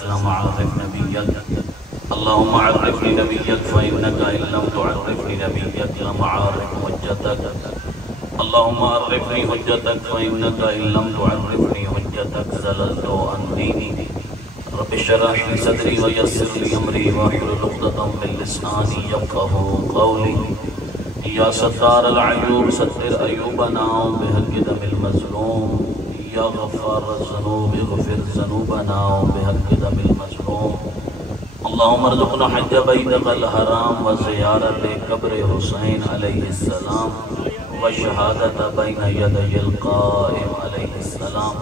اللهم عرف نبيك اللهم عرفني نبيك فإنك إن لم تعرفني نبيك لم أعرف حجتك اللهم عرفني حجتك فإنك إن لم تعرفني حجتك زللت عن ديني رب اشرح لي صدري ويسر لي أمري واحلل عقدة من لساني يفقهوا قولي يا ستار العيوب ستر عيوبنا بحق دم المظلوم یا غفار الذنوب اغفر ذنوبنا بحق دم المظلوم اللهم ارزقنا حج بیتک الحرام وزیارت قبر حسین علیہ السلام وشہادت بین یدی القائم علیہ السلام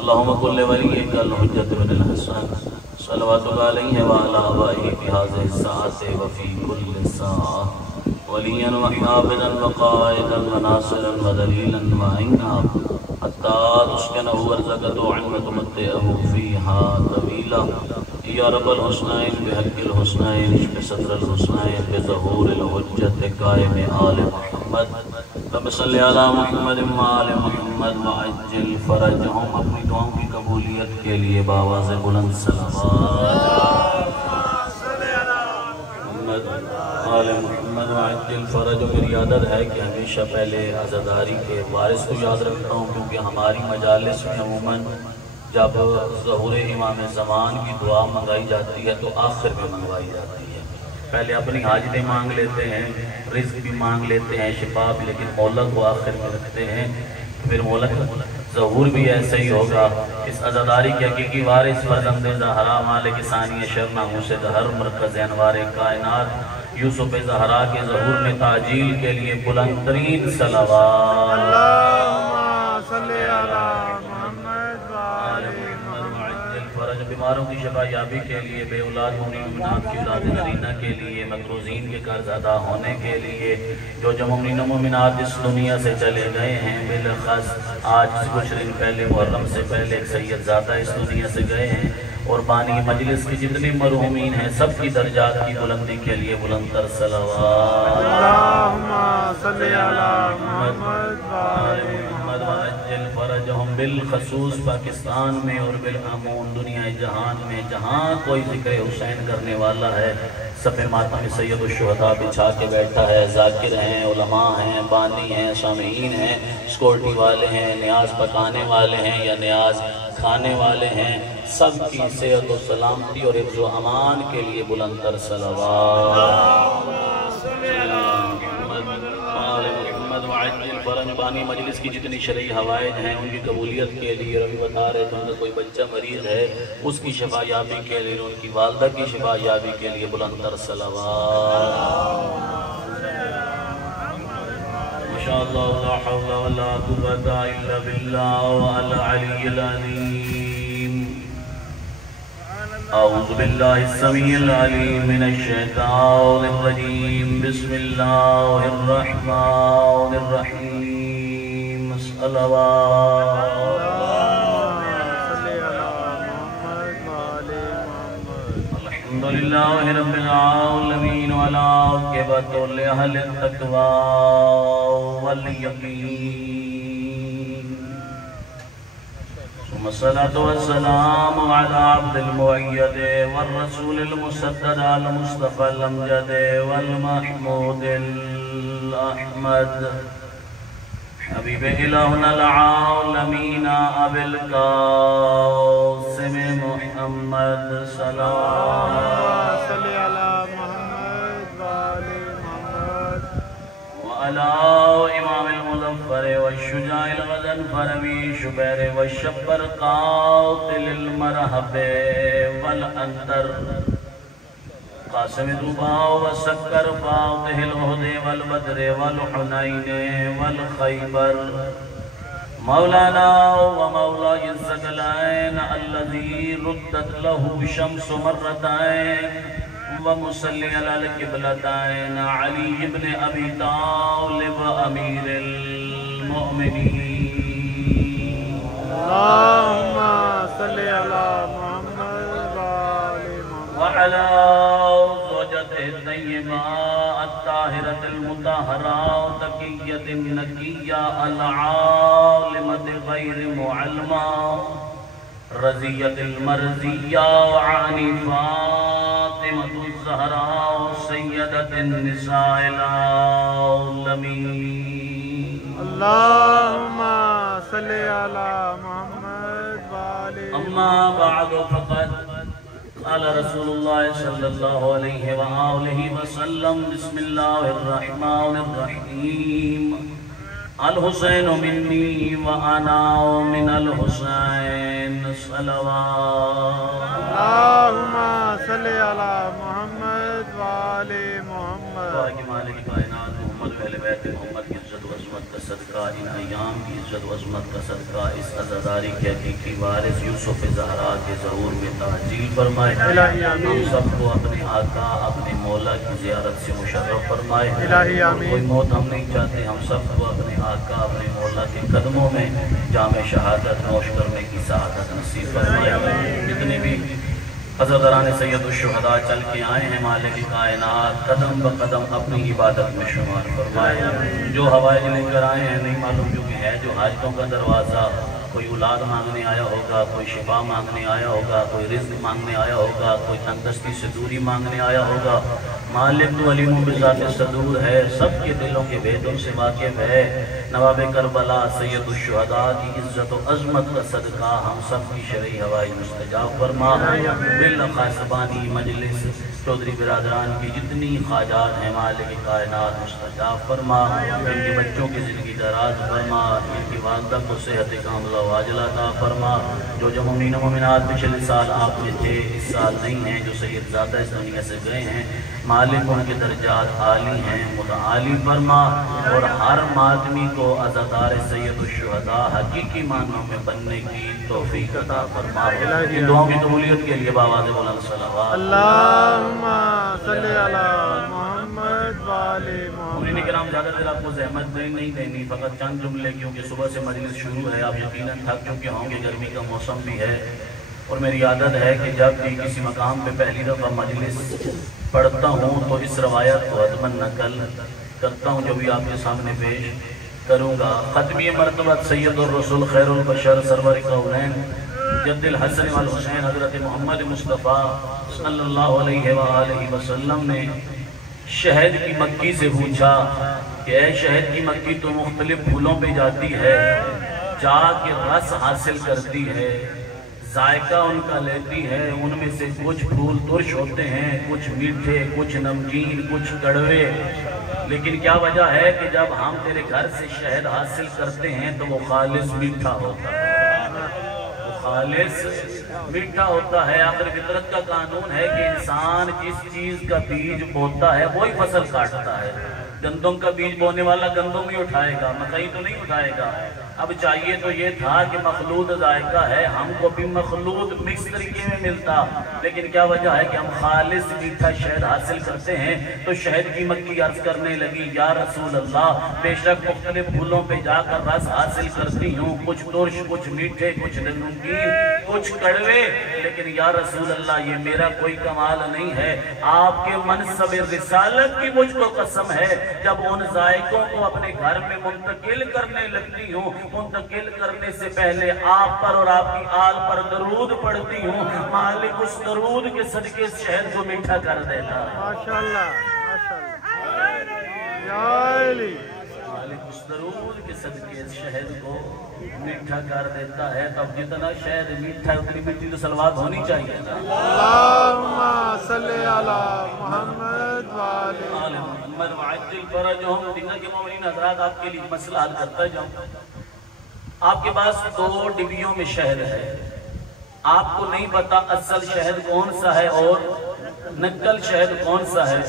اللهم كل وليك الحجة بن الحسن صلواتك عليه وعلى آبائه في هذه الساعة وفي كل ساعة وليا وحافظا وقائدا وناصرا ودليلا وعينا حتى تسكنه وارزقته عنه وتمتعه فيها طويلا يا رب الحسنين بحق الحسنين اشف صدر الحسنين بظهور الحجة قائم آل محمد رب صل على محمد وآل محمد وعجل فرجهم اپنی دعاؤں کی قبولیت کے لیے بآواز بلند صلوات آل محمد وعجل فرج. میری عادت ہے کہ ہمیشہ پہلے عزاداری کے وارث کو یاد رکھتا ہوں کیونکہ ہماری مجالس میں عموماً جب ظہور امام زمان کی دعا منگائی جاتی ہے تو آخر میں منگوائی جاتی ہے. پہلے اپنی حاجتیں مانگ لیتے ہیں، رزق بھی مانگ لیتے ہیں، شفا بھی، لیکن مہلت کو آخر میں رکھتے ہیں. پھر مہلت ظہور بھی ایسا ہی ہوگا. اس عزاداری کے حقیقی وارث فرزند زہرا مالک ثانی شرنا حسد ہر مرکز انوار کائنات یوسف زہرا کے ظہور میں تعجیل کے لیے بلند ترین صلوات. اللہم صلی علی محمد وآل محمد. فرج بیماروں کی شفا یابی کے لیے، بے اولاد ہونے مومنات کی اولاد نرینہ کے لیے، مقروضین کے قرض ادا ہونے کے لیے، جو مومنین و مومنات اس دنیا سے چلے گئے ہیں. بالخص آج کچھ دن پہلے محرم سے پہلے ایک سید زادہ اس دنیا سے گئے ہیں، اور بانی مجلس کی جتنی مرحومین ہیں سب کی درجات کی بلندی کے لیے بلند تر صلوات. اللہم صلی علی محمد وآل محمد وعجل فرجہم. بالخصوص پاکستان میں اور بالعموم دنیا جہان میں جہاں کوئی ذکر حسین کرنے والا ہے، صفِ ماتم سید الشہداء بچھا کے بیٹھا ہے. ذاکر ہیں، علماء ہیں، بانی ہیں، سامعین ہیں، سیکورٹی والے ہیں، نیاز پکانے والے ہیں یا نیاز کھانے والے ہیں، سب کی صحت و سلامتی اور حفظ و امان کے لیے بلند تر صلوات. بانی مجلس کی جتنی شرعی حوائج ہیں ان کی قبولیت کے لیے، ربی بتا رہے تھے ان کا کوئی بچہ مریض ہے اس کی شفا یابی کے لیے، ان کی والدہ کی شفا یابی کے لیے بلند تر صلوات. ماشاءاللہ لا حول ولا قوة الا باللہ العلی العظیم. اعوذ باللہ السمیع العلیم من الشیطان الرجیم. بسم اللہ الرحمن الرحیم. صلوات. الحمدللہ رب العالمین والعاقبۃ لأہل التقوی والیقین. ثم الصلاة والسلام على عبد المؤيد والرسول المسدد المصطفى الأمجد والمحمود الأحمد حبيب إلهنا العالمين أبي القاسم محمد صلوات على محمد وآل محمد وعلى إمام المظفر والشجاع الغضنفر شبير والشبر قاتل المرهب والأنتر قاسم الربا والسكر فاطه الأهد والبدر والحنين والخيبر مولانا ومولاي الثقلين الذي ردت له شمس مرتين ومصلي على القبلتين علي بن أبي طالب أمير المؤمنين. اللهم صل على محمد وعلى زوجته الطيبة الطاهرة المطهرة تقية النقية العالمة غير معلمة رضیت المرضیہ وعن فاطمۃ الزہراء سیدۃ النساء العالمین اللہم صلی علی محمد وآلہ اما بعد فقد قال رسول اللہ صلی اللہ علیہ وآلہ وسلم بسم اللہ الرحمن الرحیم الحسین منی وانا من الحسین صلوات اللہم صلی علی محمد وآلہ محمد کہ مالک کائنات محمد اہل بیت محمد کی عزت و عظمت کا صدقہ، ان ایام کی عزت و عظمت کا صدقہ، اس عزاداری کے حقیقی وارث یوسف زہرا کے ظہور میں تعجیل فرمائے۔ ہم سب کو اپنے آقا اپنے مولا کی زیارت سے مشرف فرمائے۔ کوئی موت ہم نہیں چاہتے، ہم سب کو اپنے آقا اپنے مولا کے قدموں میں جام شہادت نوش کرنے کی سعادت نصیب فرمائے۔ جتنے بھی عزاداران سید الشہداء چل کے آئے ہیں مالک کائنات قدم بقدم اپنی عبادت میں شمار فرمائے۔ جو حوائج لے کر آئے ہیں نہیں معلوم کیونکہ ہے جو حاجتوں کا دروازہ، کوئی اولاد مانگنے آیا ہوگا، کوئی شفا مانگنے آیا ہوگا، کوئی رزق مانگنے آیا ہوگا، کوئی تندرستی سے دوری مانگنے آیا ہوگا۔ مالک تو علیم بذات صدور ہے، سب کے دلوں کے بھیدوں سے واقف ہے۔ نواب کربلا سید الشہداء کی عزت و عظمت کا صدقہ ہم سب کی شرعی ہوائج مستجاب فرما۔ بالخاص بانی مجلس چودھری برادران کی جتنی خواجات ہیں مالک کائنات مستجاب فرما۔ ان کے بچوں کی زندگی دراز فرما، ان کی والدہ کو صحت کاملہ و عاجلہ عطا فرما۔ جو مومنین و مومنات پچھلے سال آپ میں تھے اس سال نہیں ہیں، جو سید زادہ اس دنیا سے گئے ہیں مالک ان کے درجات عالی ہیں متعالی فرما، اور ہر ماتمی کو عزادار سید الشہداء حقیقی معنوں میں بننے کی توفیق عطا فرما۔ ان دعاؤں کی قبولیت کے لیے باواز بلند صلوات اللہم صلی علی محمد وآلہ محمد۔ مومنین کرام زیادہ دیر آپ کو زحمت نہیں دینی، فقط چند جملے کیونکہ صبح سے مجلس شروع ہے، آپ یقیناً تھک چکے ہوں گے، گرمی کا موسم بھی ہے، اور میری عادت ہے کہ جب بھی کسی مقام پہ پہلی دفعہ مجلس پڑھتا ہوں تو اس روایت کو حتماً نقل کرتا ہوں جو بھی آپ کے سامنے پیش کروں گا۔ ختمی مرتبہ سید الرسول خیر البشر سرور کونین جد الحسن والحسین حضرت محمد مصطفیٰ صلی اللہ علیہ وآلہ وسلم نے شہد کی مکھی سے پوچھا کہ اے شہد کی مکھی تو مختلف پھولوں پہ جاتی ہے، جا کے رس حاصل کرتی ہے، ذائقہ ان کا لیتی ہے، ان میں سے کچھ پھول ترش ہوتے ہیں، کچھ میٹھے، کچھ نمکین، کچھ کڑوے، لیکن کیا وجہ ہے کہ جب ہم تیرے گھر سے شہد حاصل کرتے ہیں تو وہ خالص میٹھا ہوتا ہے، وہ خالص میٹھا ہوتا ہے۔ آخر فطرت کا قانون ہے کہ انسان جس چیز کا بیج بوتا ہے وہی فصل کاٹتا ہے۔ گندم کا بیج بونے والا گندم ہی اٹھائے گا، مکئی تو نہیں اٹھائے گا۔ اب چاہیے تو یہ تھا کہ مخلوط ذائقہ ہے، ہم کو بھی مخلوط مکس طریقے میں ملتا، لیکن کیا وجہ ہے کہ ہم خالص میٹھا شہد حاصل کرتے ہیں۔ تو شہد کی مکھی عرض کرنے لگی یا رسول اللہ بے شک مختلف پھولوں پہ جا کر رس حاصل کرتی ہوں، کچھ ترش، کچھ میٹھے، کچھ نمکین، کچھ کڑوے، لیکن یا رسول اللہ یہ میرا کوئی کمال نہیں ہے، آپ کے منصب رسالت کی مجھ کو قسم ہے جب ان ذائقوں کو اپنے گھر میں منتقل کرنے لگتی ہوں، منتقل کرنے سے پہلے آپ پر اور آپ کی آل پر درود پڑھتی ہوں، مالک اس درود کے صدقے شہد کو میٹھا کر دیتا ہے۔ ماشاءاللہ ماشاءاللہ یا علی، مالک اس درود کے صدقے شہد کو میٹھا کر دیتا ہے۔ تب جتنا شہد میٹھا ہے اتنی میٹھی تو صلوات ہونی چاہیے نا۔ اللہم صلی علی محمد وآلہ محمد وعجل فرجہم۔ دنیا کے مومنین حضرات آپ کے لیے مسئلہ حل کرتا جاؤں۔ آپ کے پاس 2 ڈبیوں میں شہد ہے، آپ کو نہیں پتا اصل شہد کون سا ہے اور نقل شہد کون سا ہے۔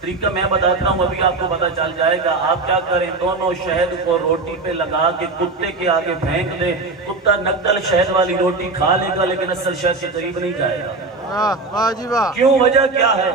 طریقہ میں بتاتا ہوں، ابھی آپ کو پتا چل جائے گا۔ آپ کیا کریں، دونوں شہد کو روٹی پہ لگا کے کتے کے آگے پھینک دیں، کتا نقل شہد والی روٹی کھا لے گا لیکن اصل شہد کے قریب نہیں جائے گا۔ واہ جی واہ۔ کیوں، وجہ کیا ہے؟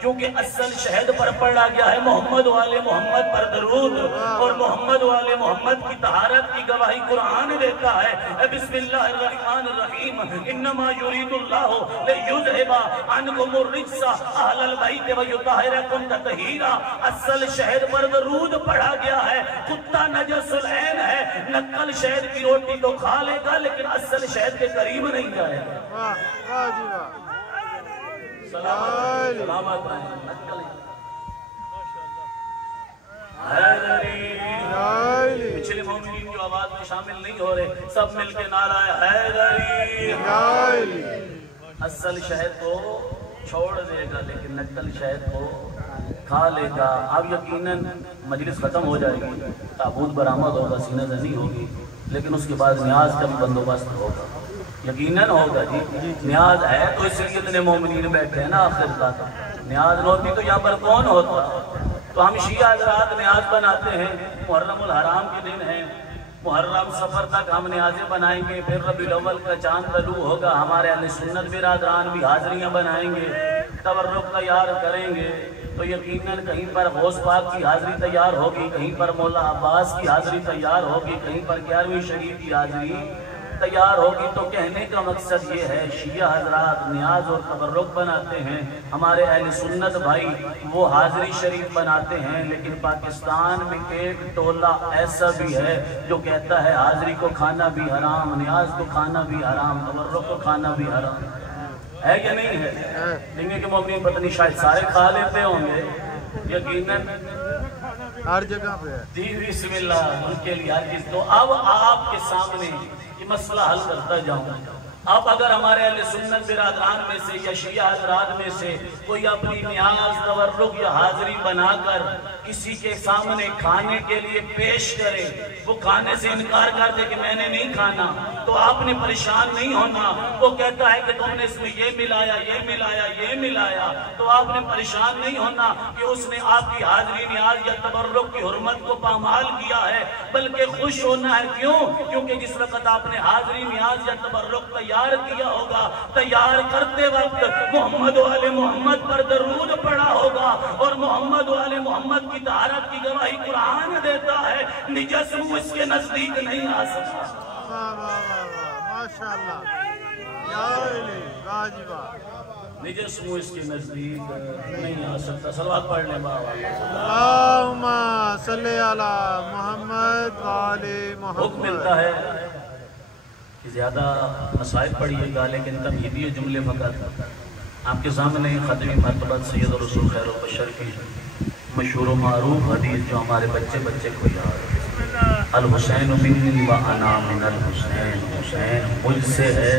کیونکہ اصل شہد پر پڑھا گیا ہے محمد والے محمد پر درود، اور محمد والے محمد کی طہارت کی گواہی قرآن دیتا ہے۔ بسم اللہ الرحمن الرحیم، انما یرید اللہ لیذھب عنکم الرجس اہل البیت ویطہرکم تطہیرا۔ اصل شہد پر درود پڑھا گیا ہے۔ کتا نجس العین ہے، نقل شہد کی روٹی تو کھا لے گا لیکن اصل شہد کے قریب نہیں جائے گا۔ واہ جی واہ، سلامت رہیں نقل حیدری۔ پچھلے مومنین جو آواز میں شامل نہیں ہو رہے، سب مل کے نعرہ حیدری۔ اصل شہد کو چھوڑ دے گا لیکن نقل شہد کو کھا لے گا۔ اب یقیناً مجلس ختم ہو جائے گی، تابوت برآمد ہوگا، سینہ زنی ہوگی، لیکن اس کے بعد نیاز کا بھی بندوبست ہوگا، یقیناً ہوگا جی۔ نیاز ہے تو اس لیے اتنے مومنین بیٹھے ہیں نا آخر تک، نیاز نہ ہوتی تو یہاں پر کون ہوتا؟ تو ہم شیعہ حضرات نیاز بناتے ہیں، محرم الحرام کے دن ہیں، محرم سفر تک ہم نیازیں بنائیں گے، پھر ربیع الاول کا چاند طلوع ہوگا، ہمارے اہل سنت برادران بھی حاضریاں بنائیں گے، تبرک تیار کریں گے، تو یقیناً کہیں پر غوث پاک کی حاضری تیار ہوگی، کہیں پر مولا عباس کی حاضری تیار ہوگی، کہیں پر 11ویں شریف کی حاضری تیار ہوگی۔ تو کہنے کا مقصد یہ ہے، شیعہ حضرات نیاز اور تبرک بناتے ہیں، ہمارے اہل سنت بھائی وہ حاضری شریف بناتے ہیں، لیکن پاکستان میں ایک ٹولہ ایسا بھی ہے جو کہتا ہے حاضری کو کھانا بھی حرام، نیاز کو کھانا بھی حرام، تبرک کو کھانا بھی حرام ہے یا نہیں ہے؟ دنیا کے مومنین پتہ نہیں شاید سارے کھا لیتے ہوں گے، یقیناً ہر جگہ پہ ہے جی۔ بسم اللہ، ان کے لیے ہر چیز۔ تو اب آپ کے سامنے یہ مسئلہ حل کرتا جاؤں۔ اب اگر ہمارے اہل سنت برادران میں سے یا شیعہ حضرات میں سے کوئی اپنی نیاز تبرک یا حاضری بنا کر کسی کے سامنے کھانے کے لیے پیش کرے، وہ کھانے سے انکار کر دے کہ میں نے نہیں کھانا، تو آپ نے پریشان نہیں ہونا۔ وہ کہتا ہے کہ تم نے اس میں یہ ملایا، یہ ملایا، یہ ملایا، تو آپ نے پریشان نہیں ہونا کہ اس نے آپ کی حاضری نیاز یا تبرک کی حرمت کو پامال کیا ہے، بلکہ خوش ہونا ہے۔ کیوں؟ کیونکہ جس وقت آپ نے حاضری نیاز یا تبرک تیار کیا ہوگا، تیار کرتے وقت محمد والے محمد پر درود پڑھا ہوگا، اور محمد والے محمد کی طہارت کی گواہی قرآن دیتا ہے، نجس منہ اس کے نزدیک نہیں آ سکتا۔ واہ واہ واہ واہ، ماشاءاللہ، یا علی، واہ جی واہ، نجس منہ اس کے نزدیک نہیں آ سکتا۔ صلوات پڑھ لیں بابا۔ اللہم صلی علی محمد وعلی محمد۔ حکم ملتا ہے کہ زیادہ مسائل پڑھیے گا لیکن تمہیدی جملے فقط۔ آپ کے سامنے ختمی مرتبہ سید رسول خیر البشر کی مشہور و معروف حدیث جو ہمارے بچے کو یاد ہے، الحسین منی و انا من الحسین، حسین مجھ سے ہے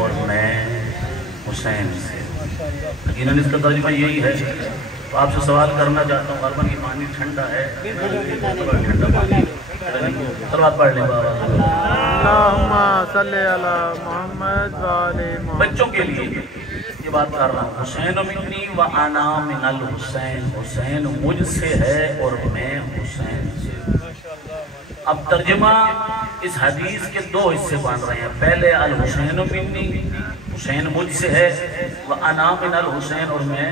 اور میں حسین سے۔ یقیناً اس کا ترجمہ یہی ہے۔ تو آپ سے سوال کرنا چاہتا ہوں، غالباً یہ پانی ٹھنڈا ہے، ٹھنڈا پانی، صلوات پڑھ لیں بابا۔ اللہم صلی علی محمد وعلی محمد۔ بچوں کے لیے یہ بات کر رہا ہوں، حسین منی و انا من الحسین، حسین مجھ سے ہے اور میں حسین سے۔ اب ترجمہ اس حدیث کے دو حصے بن رہے ہیں، پہلے الحسین منی، حسین مجھ سے ہے، و انا من الحسین، اور میں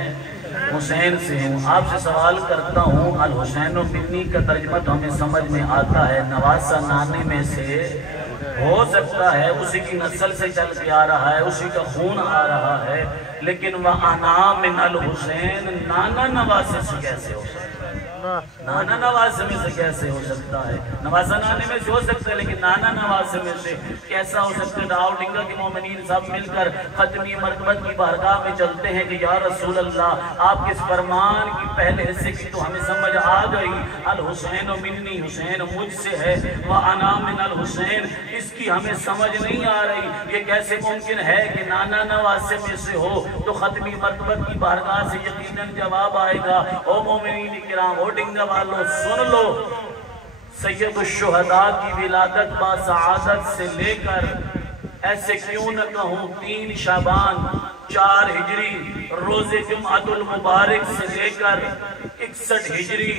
حسین سے ہوں۔ آپ سے سوال کرتا ہوں، الحسین منی کا ترجمہ تو ہمیں سمجھ میں آتا ہے، نواسہ نانے میں سے ہو سکتا ہے، اسی کی نسل سے چل کے آ رہا ہے، اسی کا خون آ رہا ہے، لیکن وَأَنَا مِنَ الْحُسَيْنِ نانا نواسے سے کیسے ہو سکتا ہے؟ نانا نواسے میں سے کیسے ہو سکتا ہے؟ نواسہ نانے میں سے ہو سکتا ہے لیکن نانا نواسے میں سے کیسا ہو سکتا ہے؟ راؤ ڈنگا کے مومنین سب مل کر ختمی مرتبت کی بارگاہ میں چلتے ہیں کہ یا رسول اللہ، آپ کے اس فرمان کی پہلے حصے کی تو ہمیں سمجھ آ گئی، الحسین منی، حسین مجھ سے ہے، وَأَنَا مِنَ الْحُسَيْنِ، اس کی ہمیں سمجھ نہیں آ رہی، یہ کیسے ممکن ہے کہ نانا نواسے میں سے ہو؟ تو ختمی مرتبت کی بارگاہ سے یقیناً جواب آئے گا۔ او مومنین کرام، او ڈنگا والو، سن لو، سید الشہداء کی ولادت با سعادت سے لے کر ایسے کیوں نہ کہوں 3 شعبان 4 ہجری روز جمعۃ المبارک سے لے کر 61 ہجری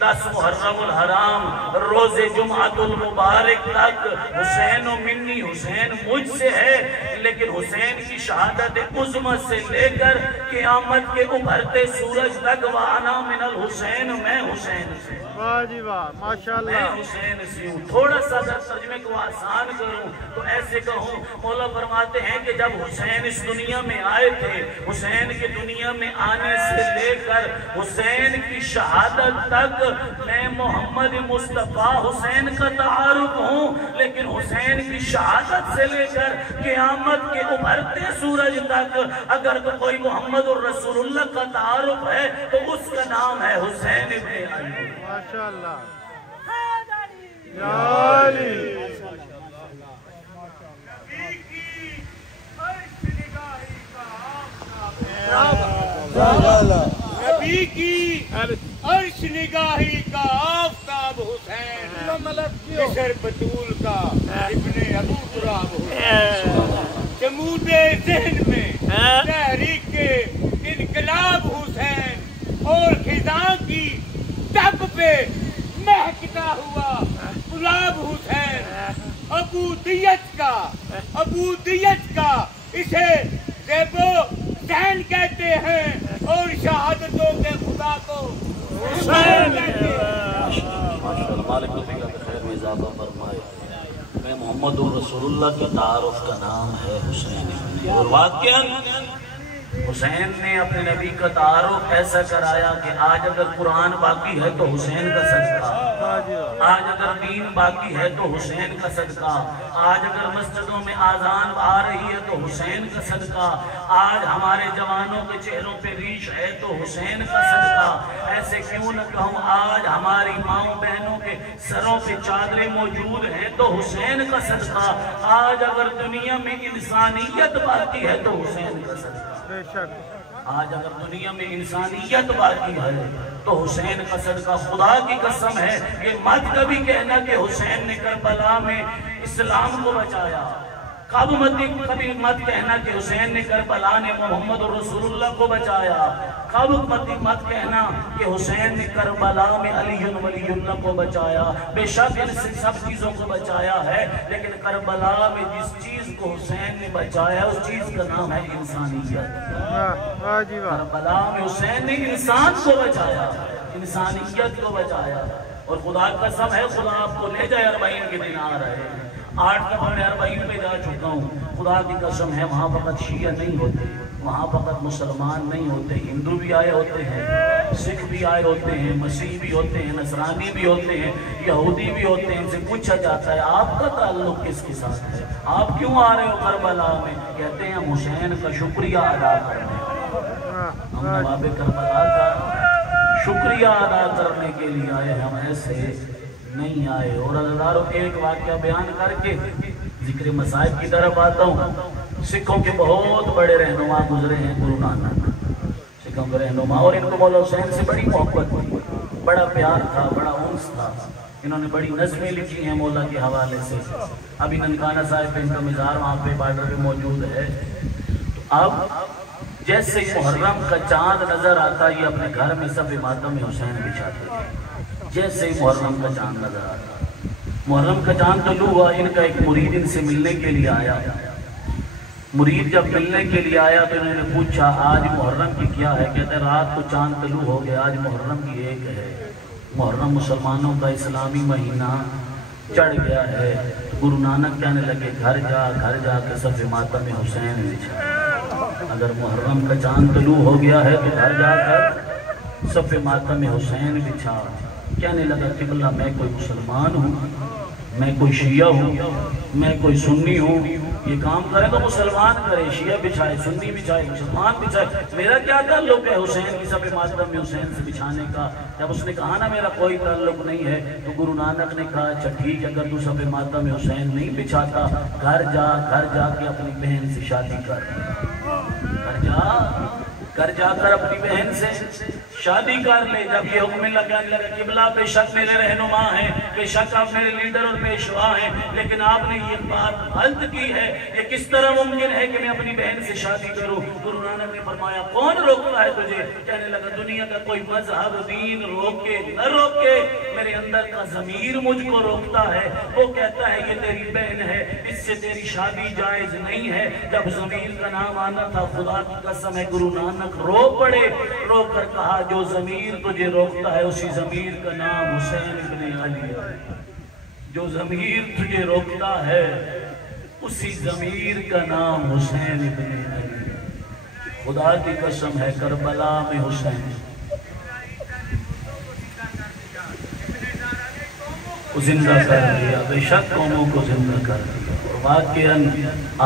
10 محرم الحرام روز جمعۃ المبارک تک حسین منی، حسین مجھ سے ہے، لیکن حسین کی شہادت عظمت سے لے کر قیامت کے ابھرتے سورج تک وَأَنَا مِنَ الْحُسَيْنِ میں حسین سے واہ جی واہ ماشاءاللہ میں حسین سے ہوں. تھوڑا سا اگر ترجمے کو آسان کروں تو ایسے کہوں, مولا فرماتے ہیں کہ جب حسین اس دنیا میں آئے تھے, حسین کے دنیا میں آنے سے لے کر حسین کی شہادت تک میں محمد مصطفیٰ حسین کا تعارف ہوں, لیکن حسین کی شہادت سے لے کر قیامت کے ابھرتے سورج تک اگر تو کوئی محمد الرسول اللہ کا تعارف ہے تو اس کا نام ہے حسین ابن علی. ماشاءاللہ یا علی. نبی کی عرش نگاہی کا آفتاب حسین, مصر بطول کا ابن ابو تراب حسین, جمود ذہن میں تحریک انقلاب حسین اور خزاں کی تب پہ مہکتا ہوا گلاب حسین, عبودیت کا اسے زیب و زین کہتے ہیں اور شہادتوں کے خدا کو حسین کہتے ہیں. ماشاءاللہ مالک رفیقہ کے خیر میں اضافہ فرمائے. میں محمد الرسول اللہ کے تعارف کا نام ہے حسین ابن, اور واقعاً حسین نے اپنے نبی کا تعارف ایسا کرایا کہ آج اگر قرآن باقی ہے تو حسین کا صدقہ, آج اگر دین باقی ہے تو حسین کا صدقہ, آج اگر مسجدوں میں آذان آ رہی ہے تو حسین کا صدقہ, آج ہمارے جوانوں کے چہروں پہ ریش ہے تو حسین کا صدقہ. ایسے کیوں نہ کہوں, آج ہماری ماؤں بہنوں کے سروں پہ چادریں موجود ہیں تو حسین کا صدقہ, آج اگر دنیا میں انسانیت باقی ہے تو حسین کا صدقہ, آج اگر دنیا میں انسانیت باقی ہے تو حسین کا صدقہ. خدا کی قسم ہے, یہ مت کبھی کہنا کہ حسین نے کربلا میں اسلام کو بچایا, کبھی مت کہنا کہ حسین نے کربلا نے محمد الرسول اللہ کو بچایا, مت کہنا کہ حسین نے کربلا میں علی ولی اللہ کو بچایا. بے شک ان سے سب چیزوں کو بچایا ہے, لیکن کربلا میں جس چیز کو حسین نے بچایا اس چیز کا نام ہے انسانیت. کربلا میں حسین نے انسان کو بچایا, انسانیت کو بچایا. اور خدا کا قسم ہے, خدا آپ کو لے جائے 40 کے دن آ رہے ہیں, 8 دفعہ میں 40 پہ جا چکا ہوں. خدا کی قسم ہے, وہاں فقط شیعہ نہیں ہوتے, وہاں فقط مسلمان نہیں ہوتے, ہندو بھی آئے ہوتے ہیں, سکھ بھی آئے ہوتے ہیں, مسیح بھی ہوتے ہیں, نصرانی بھی ہوتے ہیں, یہودی بھی ہوتے ہیں. ان سے پوچھا جاتا ہے آپ کا تعلق کس کے ساتھ ہے, آپ کیوں آ رہے ہو کربلا میں؟ کہتے ہیں ہم حسین کا شکریہ ادا کرنے, ہم نواب کربلا کا شکریہ ادا کرنے کے لیے آئے, ہم ایسے نہیں آئے. اور عزیزارو ایک واقعہ بیان کر کے ذکر مصائب کی طرف آتا ہوں. سکھوں کے بہت بڑے رہنما گزرے ہیں, گرو نانک سکھوں کے رہنما, اور ان کو مولا حسین سے بڑی محبت تھی, بڑا پیار تھا, بڑا انس تھا. انہوں نے بڑی نظمیں لکھی ہیں مولا کے حوالے سے. ابھی ننکانہ صاحب پہ ان کا مزار وہاں پہ بارڈر پہ موجود ہے. تو اب جیسے محرم کا چاند نظر آتا, یہ اپنے گھر میں سب ماتم میں حسین بچھاتے تھے. جیسے محرم کا چاند نظر آتا, محرم کا چاند طلوع ہوا, ان کا ایک مرید ان سے ملنے کے لیے آیا. مرید جب ملنے کے لیے آیا تو انہوں نے پوچھا آج محرم کی کیا ہے؟ کہتے ہیں رات کو چاند طلوع ہو گیا, آج محرم کی ایک ہے. محرم مسلمانوں کا اسلامی مہینہ چڑھ گیا ہے. گرو نانک کہنے لگے گھر جا کے سب ماتم میں حسین بچھا. اگر محرم کا چاند طلوع ہو گیا ہے تو گھر جا کر سب ماتم میں حسین بچھا. کہنے لگا قبلہ میں کوئی مسلمان ہوں, میں کوئی شیعہ ہوں, میں کوئی سنی ہوں, یہ کام کرے تو مسلمان کرے, شیعہ بچھائے, سنی بچھائے, مسلمان بچھائے, میرا کیا تعلق ہے حسین کی سب ماتم میں حسین سے بچھانے کا؟ جب اس نے کہا نا میرا کوئی تعلق نہیں ہے, تو گرو نانک نے کہا اچھا ٹھیک ہے, اگر تو سب ماتم میں حسین نہیں بچھاتا, گھر جا کے اپنی بہن سے شادی کر, گھر جا کر اپنی بہن سے شادی کر لے. جب یہ حکم لگا قبلہ بے شک میرے رہنما ہیں, بے شک آپ میرے لیڈر اور پیشوا ہیں, لیکن آپ نے یہ بات غلط کی ہے, یہ کس طرح ممکن ہے کہ میں اپنی بہن سے شادی کروں؟ گرو نانک نے فرمایا کون روکتا ہے تجھے؟ کہنے لگا دنیا کا کوئی مذہب دین روکے نہ روکے, میرے اندر کا ضمیر مجھ کو روکتا ہے. وہ کہتا ہے یہ تیری بہن ہے, اس سے تیری شادی جائز نہیں ہے. جب ضمیر کا نام آنا تھا خدا کی قسم ہے گرو نانک رو پڑے, رو کر کہا جو ضمیر تجھے روکتا ہے اسی ضمیر کا نام حسین ابن علی ہے. جو ضمیر تجھے روکتا ہے اسی ضمیر کا نام حسین ابن علی ہے. خدا کی قسم ہے کربلا میں حسین کو زندہ کر دیا, بے شک قوموں کو زندہ کر دیا. اور واقعاً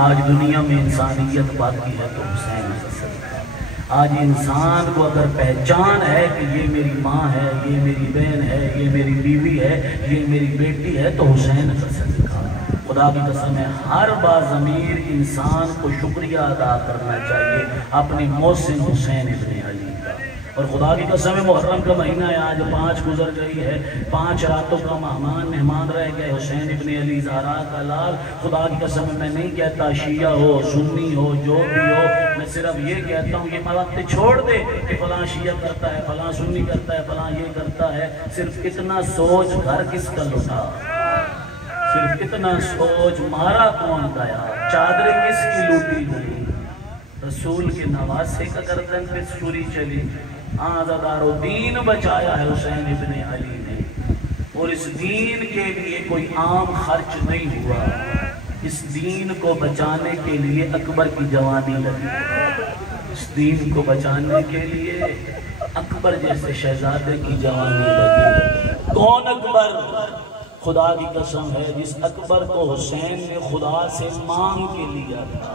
آج دنیا میں انسانیت باقی ہے تو حسین حسن. آج انسان کو اگر پہچان ہے کہ یہ میری ماں ہے, یہ میری بہن ہے, یہ میری بیوی ہے, یہ میری بیٹی ہے, تو حسین حسن کا. خدا کی قسم ہے ہر باضمیر انسان کو شکریہ ادا کرنا چاہیے اپنے محسن حسین ابن علی کا. اور خدا کی قسم ہے محرم کا مہینہ ہے, آج 5 گزر گئی ہے, 5 راتوں کا مہمان رہ گئے حسین ابن علی زہرا کا لال. خدا کی قسم ہے میں نہیں کہتا شیعہ ہو سنی ہو جو بھی ہو, میں صرف یہ کہتا ہوں یہ باتیں چھوڑ دے کہ فلاں شیعہ کرتا ہے, فلاں سنی کرتا ہے, فلاں یہ کرتا ہے. صرف اتنا سوچ گھر کس کا لٹا, صرف اتنا سوچ مارا کون گیا, چادریں کس کی لوٹی گئی, رسول کے نواسے کا گردن پہ چھری چلی. آزادارو دین بچایا ہے حسین ابن علی نے, اور اس دین کے لیے کوئی عام خرچ نہیں ہوا. اس دین کو بچانے کے لیے اکبر کی جوانی لگی, اس دین کو بچانے کے لیے اکبر جیسے شہزادے کی جوانی لگی. کون اکبر؟ خدا کی قسم ہے جس اکبر کو حسین نے خدا سے مانگ کے لیا تھا,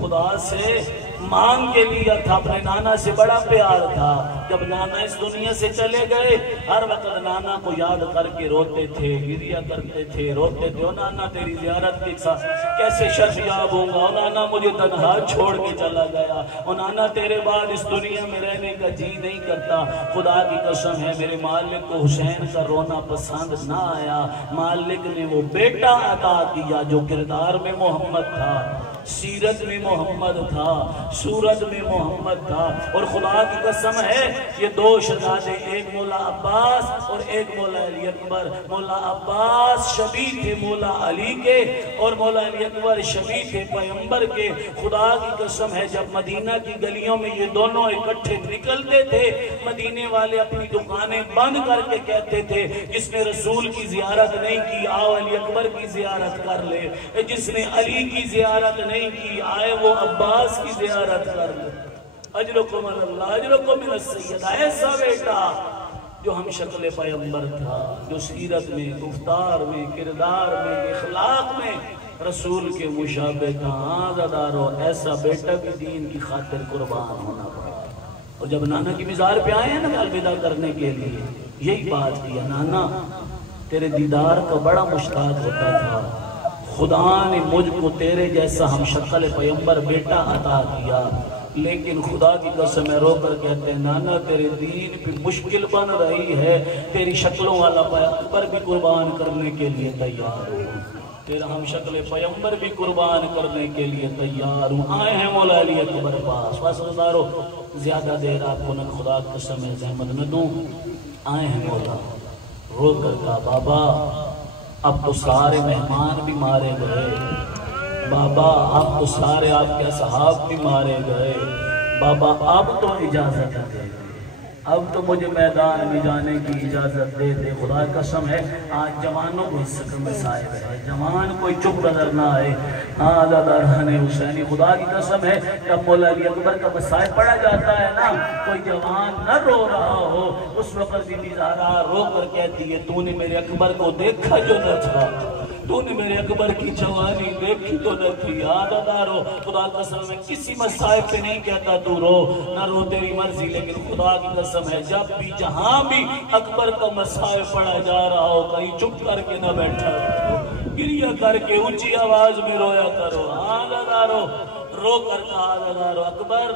خدا سے مانگ کے لیا تھا. اپنے نانا سے بڑا پیار تھا. جب نانا اس دنیا سے چلے گئے ہر وقت نانا کو یاد کر کے روتے تھے, گریا کرتے تھے, روتے تھے. او نانا تیری زیارت کے ساتھ کیسے شرمیاب ہوں گا, او نانا مجھے تنہا چھوڑ کے چلا گیا, او نانا تیرے بعد اس دنیا میں رہنے کا جی نہیں کرتا. خدا کی قسم ہے میرے مالک کو حسین کا رونا پسند نہ آیا. مالک نے وہ بیٹا عطا کیا جو کردار میں محمد تھا, سیرت میں محمد تھا, صورت میں محمد تھا. اور خدا کی قسم ہے یہ 2 شہزادے, ایک مولا عباس اور ایک مولا علی اکبر. مولا عباس شبیہ تھے مولا علی کے, اور مولا علی اکبر شبیہ تھے پیغمبر کے. خدا کی قسم ہے جب مدینہ کی گلیوں میں یہ دونوں اکٹھے نکلتے تھے, مدینے والے اپنی دکانیں بند کر کے کہتے تھے جس نے رسول کی زیارت نہیں کی آؤ علی اکبر کی زیارت کر لے, جس نے علی کی زیارت نہیں کی آئے وہ عباس کی زیارت کر لے. اجرکم من اللہ اجرکم من السید. ایسا بیٹا جو ہم شکل پیغمبر تھا, جو سیرت میں, گفتار میں, کردار میں, اخلاق میں رسول کے مشابہ تھا. آزادارو ایسا بیٹا بھی دین کی خاطر قربان ہونا پڑا. اور جب نانا کی مزار پہ آئے ہیں نا الوداع کرنے کے لیے, یہی بات کیا, نانا تیرے دیدار کا بڑا مشتاق ہوتا تھا, خدا نے مجھ کو تیرے جیسا ہم شکل پیغمبر بیٹا عطا کیا, لیکن خدا کی قسم رو کر کہتے ہیں نانا تیرے دین پہ مشکل بن رہی ہے, تیری شکلوں والا پیغمبر بھی قربان کرنے کے لیے تیار ہوں, تیرا ہم شکل پیغمبر بھی قربان کرنے کے لیے تیار ہوں. آئے ہیں مولا علی اکبر پاس. واسدارو زیادہ دیر آپ کو نہ خدا کی قسم ہے زحمت نہ دوں. آئے ہیں مولا, رو کر کہا بابا اب تو سارے مہمان بھی مارے گئے, بابا اب تو سارے آپ کے اصحاب بھی مارے گئے, بابا اب تو اجازت دے دے, اب تو مجھے میدان میں جانے کی اجازت دے دے. خدا کی قسم ہے آج جوانوں کو اس سکم میں صاحب ہے, جوان کوئی چپ نظر نہ آئے. آزاداران حسینی خدا کی قسم ہے جب مولا علی اکبر کا مسائب پڑھا جاتا ہے نا, کوئی جوان نہ رو رہا ہو, اس وقت بی بی زہرا رو کر کہتی ہے تو نے میرے اکبر کو دیکھا جو نہ تھا, تو نے میرے اکبر کی جوانی دیکھی تو نہ تھی. آزادارو خدا کی قسم میں کسی مسائب پہ نہیں کہتا تو رو نہ رو تیری مرضی, لیکن خدا کی قسم ہے جب بھی جہاں بھی اکبر کا مسائب پڑھا جا رہا ہو کہیں چپ کر کے نہ بیٹھا, گریہ کر کے اونچی آواز میں رویا کرو. آزادارو رو کر کہا آزادارو اکبر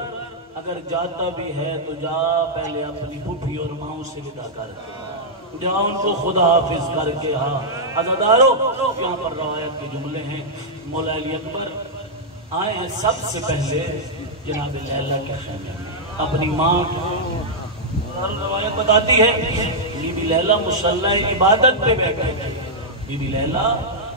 اگر جاتا بھی ہے تو جا پہلے اپنی پھوپھی اور ماؤں سے ودا کر کے جا، ان کو خدا حافظ کر کے۔ ہاں عزادارو، یہاں پر روایت کے جملے ہیں، مولا علی اکبر آئے ہیں سب سے پہلے جناب لیلا کے خیمے میں اپنی ماں کی۔ روایت بتاتی ہے بی بی لیلا مصلی عبادت پہ بیٹھے تھے، بی بی لیلا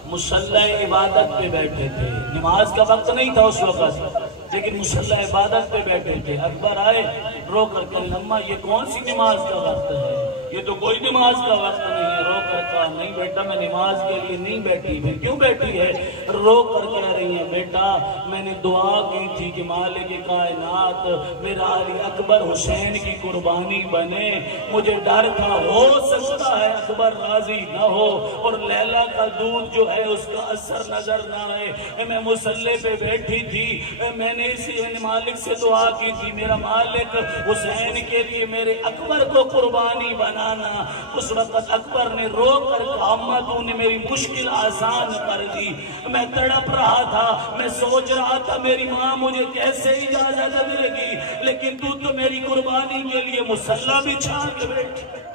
مصلی عبادت پہ بیٹھے تھے، نماز کا وقت نہیں تھا اس وقت، لیکن مصلی عبادت پہ بیٹھے تھے۔ اکبر آئے رو کر کہ اماں یہ کون سی نماز کا وقت ہے، یہ تو کوئی نماز کا وقت نہیں ہے۔ رو کر کہا نہیں بیٹا میں نماز کے لیے نہیں بیٹھی، پھر کیوں بیٹھی ہے؟ رو کر کہہ رہی ہیں بیٹا میں نے دعا کی تھی کہ مالک کائنات میرا علی اکبر حسین کی قربانی بنے، مجھے ڈر تھا ہو سکتا ہے اکبر راضی نہ ہو اور لیلا کا دودھ جو ہے اس کا اثر نظر نہ آئے۔ میں مصلی پہ بیٹھی تھی، میں نے اسی مالک سے دعا کی تھی میرا مالک حسین کے لیے میرے اکبر کو قربانی بنانا۔ اس وقت اکبر نے رو کر کہا اماں تو نے میری مشکل آسان کر دی، میں تڑپ رہا تھا، میں سوچ رہا تھا میری ماں مجھے کیسے اجازت دے گی، لیکن تو میری قربانی کے لیے مصلی بچھا کے بیٹھی،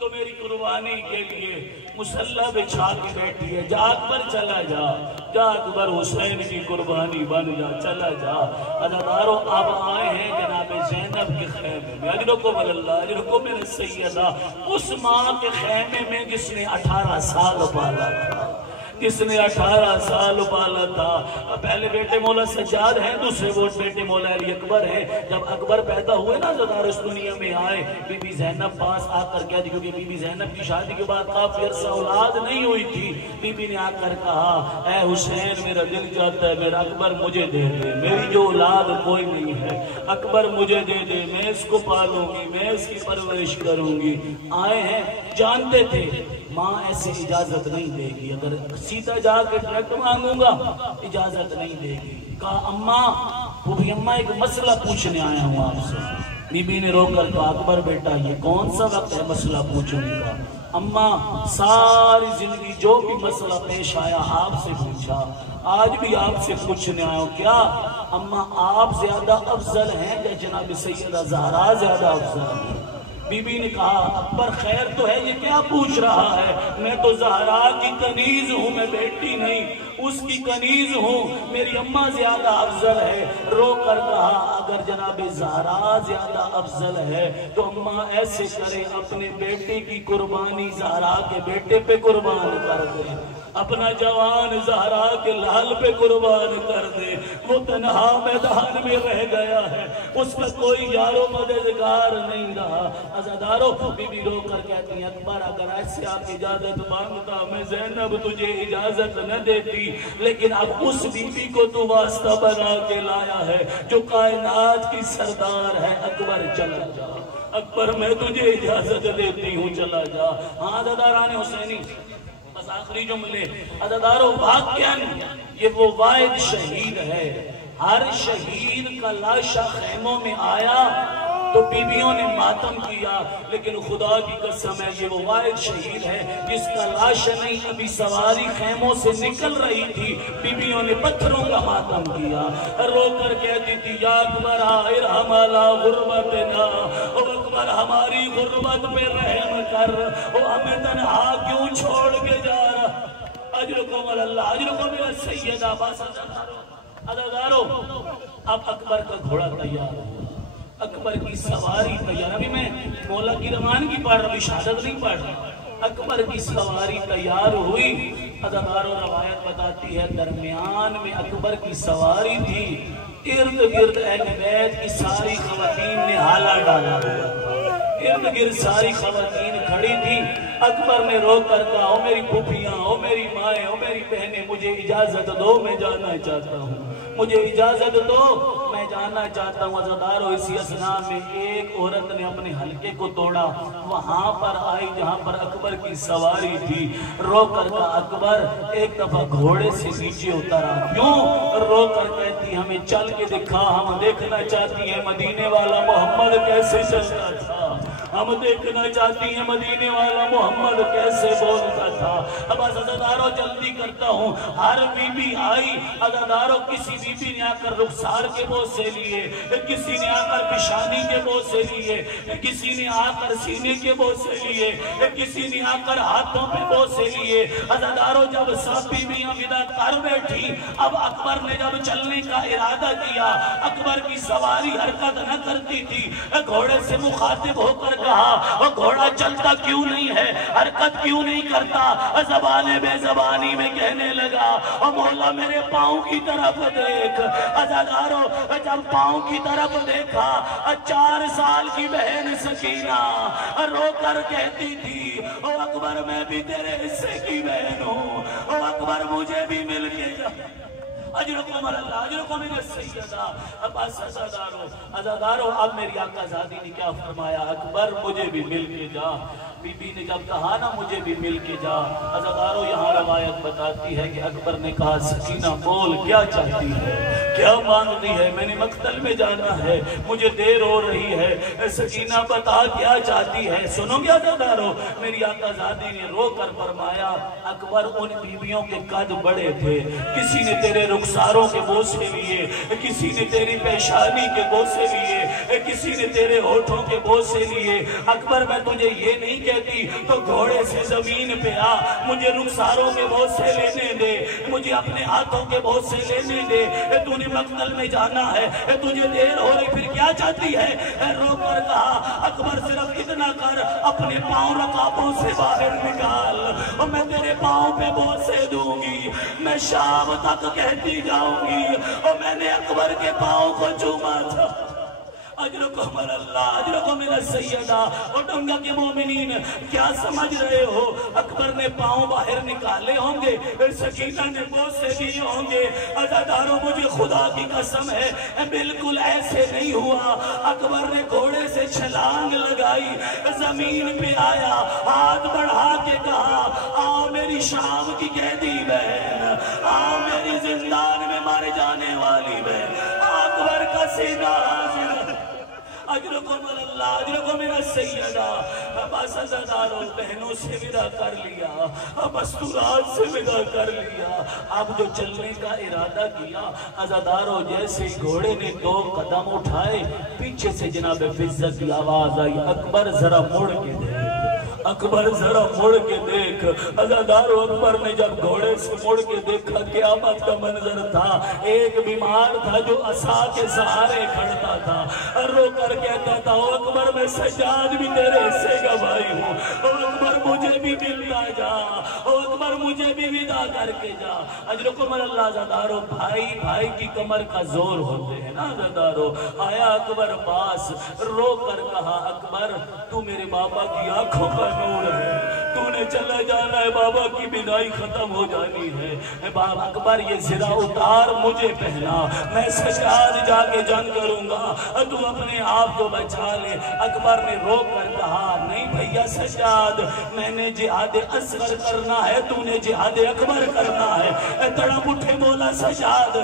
تو میری قربانی کے لیے مصلی بچھا کے بیٹھی ہے۔ جا اکبر چلا جا، جا اکبر حسین کی قربانی بن جا، چلا جا۔ عزادارو اب آئے ہیں جناب زینب کے خیمے میں، اجرکم اللہ اجرکم من السیدہ، اس ماں کے خیمے میں جس نے 18 سال پالا تھا، جس نے 18 سال پالا تھا۔ پہلے بیٹے مولا سجاد ہیں، دوسرے وہ بیٹے مولا علی اکبر ہیں۔ جب اکبر پیدا ہوئے نا عزادار اس دنیا میں آئے، بی بی زینب پاس آ کر کہہ دی، کیونکہ بی بی زینب کی شادی کے بعد کافی عرصہ اولاد نہیں ہوئی تھی، بی بی نے آ کر کہا اے حسین میرا دل چاہتا ہے میرا اکبر مجھے دے دے، میری جو اولاد کوئی نہیں ہے، اکبر مجھے دے دے، میں اس کو پالوں گی، میں اس کی پرورش کروں گی۔ آئے ہیں جانتے تھے ماں ایسے اجازت نہیں دے گی، اگر سیدھا جا کے ڈائریکٹ مانگوں گا اجازت نہیں دے گی۔ کہا اماں وہ بھی اماں ایک مسئلہ پوچھنے آیا ہوں آپ سے۔ بی بی نے رو کر کہا اکبر بیٹا یہ کون سا وقت ہے مسئلہ پوچھنے کا؟ اماں ساری زندگی جو بھی مسئلہ پیش آیا آپ سے پوچھا، آج بھی آپ سے پوچھنے آیا ہوں۔ کیا اماں آپ زیادہ افضل ہیں یا جناب سیدہ زہرا زیادہ افضل ہیں؟ بی بی نے کہا اکبر خیر تو ہے یہ کیا پوچھ رہا ہے، میں تو زہرا کی کنیز ہوں، میں بیٹی نہیں اس کی کنیز ہوں، میری اماں زیادہ افضل ہے۔ رو کر کہا اگر جناب زہرا زیادہ افضل ہے تو اماں ایسے کرے اپنے بیٹے کی قربانی زہرا کے بیٹے پہ قربان کر دے، اپنا جوان زہرا کے لال پہ قربان کر دے، وہ تنہا میدان میں رہ گیا ہے، اس کا کوئی یار و مددگار نہیں رہا۔ عزادارو بی بی رو کر کہتی ہیں اکبر اگر ایسے آپ اجازت مانگتا میں زینب تجھے اجازت نہ دیتی، لیکن اب اس بی بی کو تو واسطہ بنا کے لایا ہے جو کائنات کی سردار ہے، اکبر چلا جا، اکبر میں تجھے اجازت دیتی ہوں چلا جا۔ ہاں عزاداران حسینی بس آخری جملے، عزادارو واقعاً یہ وہ واحد شہید ہے، ہر شہید کا لاشا خیموں میں آیا تو بیویوں نے ماتم کیا، لیکن خدا کی قسم ہے یہ وہ واحد شہید ہے جس کا لاش نہیں ابھی سواری خیموں سے نکل رہی تھی، بیویوں نے پتھروں کا ماتم کیا، رو کر کہتی تھی یا اکبر ارحم علی غربتنا، او اکبر ہماری غربت پہ رحم کر، او ہمیں تنہا کیوں چھوڑ کے جا رہا۔ اجرکم اللہ اجرکم السیدہ باس عزادارو اب اکبر کا گھوڑا تیار ہوا، اکبر کی سواری تیار، ابھی میں مولا کی روانگی پڑھ رہا، ابھی شہادت نہیں پڑھ رہا، اکبر کی سواری تیار ہوئی۔ عزادارو روایت بتاتی ہے درمیان میں اکبر کی سواری تھی، ارد گرد اہل بیت کی ساری خواتین نے حالہ ڈالا ہوا تھا، ارد گرد ساری خواتین کھڑی تھی۔ اکبر نے رو کر کہا او میری پھوپھیاں، او میری مائیں، او میری بہنیں مجھے اجازت دو میں جانا چاہتا ہوں، مجھے اجازت دو میں جانا چاہتا ہوں۔ عزادارو اسی اثناء میں ایک عورت نے اپنے حلقے کو توڑا، وہاں پر آئی جہاں پر اکبر کی سواری تھی، رو کر کہا اکبر ایک دفعہ گھوڑے سے نیچے اترا، کیوں؟ رو کر کہتی ہمیں چل کے دکھا، ہم دیکھنا چاہتی ہیں مدینے والا محمد کیسے چلتا تھا، ہم دیکھنا چاہتی ہیں مدینے والا محمد کیسے بولتا تھا۔ اب عزادارو جلدی کرتا ہوں، ہر بی بی آئی عزادارو، کسی بی بی نے آ کر رخسار کے بوسے لیے، کسی نے آ کر پیشانی کے بوسے لیے، کسی نے آ کر سینے کے بوسے لیے، کسی نے آ کر ہاتھوں پہ بوسے لیے۔ عزادارو جب سب بیویاں ودا کر بیٹھی، اب اکبر نے جب چلنے کا ارادہ کیا، اکبر کی سواری حرکت نہ کرتی تھی، گھوڑے سے مخاطب ہو کر کہا، وہ گھوڑا چلتا کیوں نہیں ہے، حرکت کیوں نہیں کرتا؟ زبان بے زبانی میں کہنے لگا، او مولا میرے پاؤں کی طرف دیکھ۔ عزادارو جب پاؤں کی طرف دیکھا، 4 سال کی بہن سکینہ رو کر کہتی تھی، او اکبر میں بھی تیرے حصے کی بہن ہوں، او اکبر مجھے بھی مل کے جا۔ اجرکم اللہ، اجرکم من السیدہ۔ عباس عزادارو اب میری آقا زادی نے کیا فرمایا؟ اکبر مجھے بھی مل کے جا۔ بی بی نے جب کہا نا مجھے بھی مل کے جا، عزادارو یہاں روایت بتاتی ہے کہ اکبر نے کہا سکینہ بول کیا چاہتی ہے، کیا مانگتی ہے؟ میں نے مقتل میں جانا ہے، مجھے دیر ہو رہی ہے، سکینہ بتا کیا چاہتی ہے؟ سنو گے عزادارو، میری آقا زادی نے رو کر فرمایا، اکبر ان بیویوں کے قد بڑے تھے، کسی نے تیرے رخساروں کے بوسے لیے، کسی نے تیری پیشانی کے بوسے لیے، کسی نے تیرے ہونٹوں کے بوسے لیے۔ اکبر میں تجھے یہ نہیں کہتی تو گھوڑے سے زمین پہ آ، مجھے رخساروں کے بوسے لینے دے، مجھے اپنے ہاتھوں کے بوسے لینے دے، تو نے مقتل میں جانا ہے، تجھے دیر ہو رہی، پھر کیا چاہتی ہے؟ رو کر کہا، اکبر صرف اتنا کر، اپنے پاؤں رکابوں سے باہر نکال، اور میں تیرے پاؤں پہ بوسے دوں گی، میں شام تک کہتی جاؤں گی، اور میں نے اکبر کے پاؤں کو چوما تھا۔ اجرکم اللہ، اجرکم من السیدہ۔ اور ڈنگا کے مومنین کیا سمجھ رہے ہو؟ اکبر نے پاؤں باہر نکالے ہوں گے، سکینہ نے بوسے دیے ہوں گے۔ عزادارو مجھے خدا کی قسم ہے بالکل ایسے نہیں ہوا۔ اکبر نے گھوڑے سے چھلانگ لگائی، زمین پہ آیا، ہاتھ بڑھا کے کہا، آؤ میری شام کی قیدی بہن، آؤ میری زندان میں مارے جانے والی بہن۔ اکبر کا سینہ حاضر، اجرکم اللہ، اجرکم من السیدہ۔ عباس عزادارو بہنوں سے ودا کر لیا، مستورات سے ودا کر لیا، اب جو چلنے کا ارادہ کیا، عزادارو جیسے گھوڑے نے 2 قدم اٹھائے، پیچھے سے جناب فضت کی آواز آئی، اکبر ذرا مڑ کے دیکھ، اکبر ذرا مڑ کے دیکھ۔ عزادارو اکبر نے جب گھوڑے سے مڑ کے دیکھا، قیامت کا منظر تھا، ایک بیمار تھا جو عصا کے سہارے کھڑتا تھا، رو کر کہتا تھا، او اکبر میں سجاد بھی تیرے حصے کا بھائی ہوں، او اکبر مجھے بھی ملتا جا، او اکبر مجھے بھی ودا کر کے جا۔ اجرکم اللہ۔ عزادارو بھائی بھائی کی کمر کا زور ہوتے ہیں نا عزادارو۔ آیا اکبر پاس، رو کر کہا، اکبر تو میرے بابا کی آنکھوں کا نور ہے، تو نے چلا جانا ہے، بابا کی بینائی ختم ہو جانی ہے، بابا اکبر یہ زرہ اتار مجھے پہنا، میں سجاد جا کے جنگ کروں گا، تو اپنے آپ کو بچا لے۔ اکبر نے رو کر کہا، نہیں بھیا سجاد، میں نے جہاد اصغر کرنا ہے، تو نے جہاد اکبر کرنا ہے۔ تڑپ اٹھے مولا سجاد،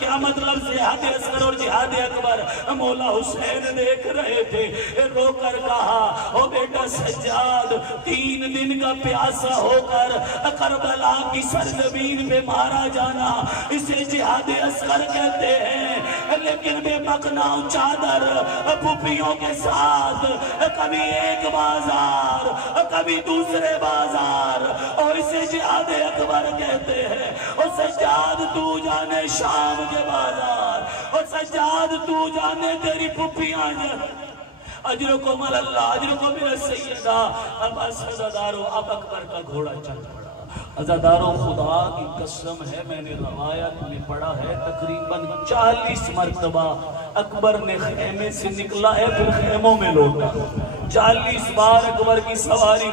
کیا مطلب جہاد اصغر اور جہاد اکبر؟ مولا حسین دیکھ رہے تھے، رو کر کہا، او بیٹا سجاد، 3 دن کا پیاسا ہو کر کربلا کی سرزمین پہ مارا جانا، اسے جہاد اصغر کہتے ہیں، لیکن بے مقناؤ چادر پھوپھیوں کے ساتھ کبھی ایک بازار کبھی دوسرے بازار، اور اسے جہاد اکبر کہتے ہیں۔ اور سجاد تو جانے شام کے بازار، اور سجاد تو جانے تیری پھوپھیاں جانے۔ اجرکم اللہ، اجرکم من السیدہ۔ عباس عزادارو اب اکبر کا گھوڑا چل پڑا۔ عزادارو خدا کی قسم ہے، میں نے روایت میں پڑھا ہے تقریباً 40 مرتبہ اکبر نے خیمے سے نکلا ہے، پھر خیموں میں لوٹا، 40 بار اکبر کی سواری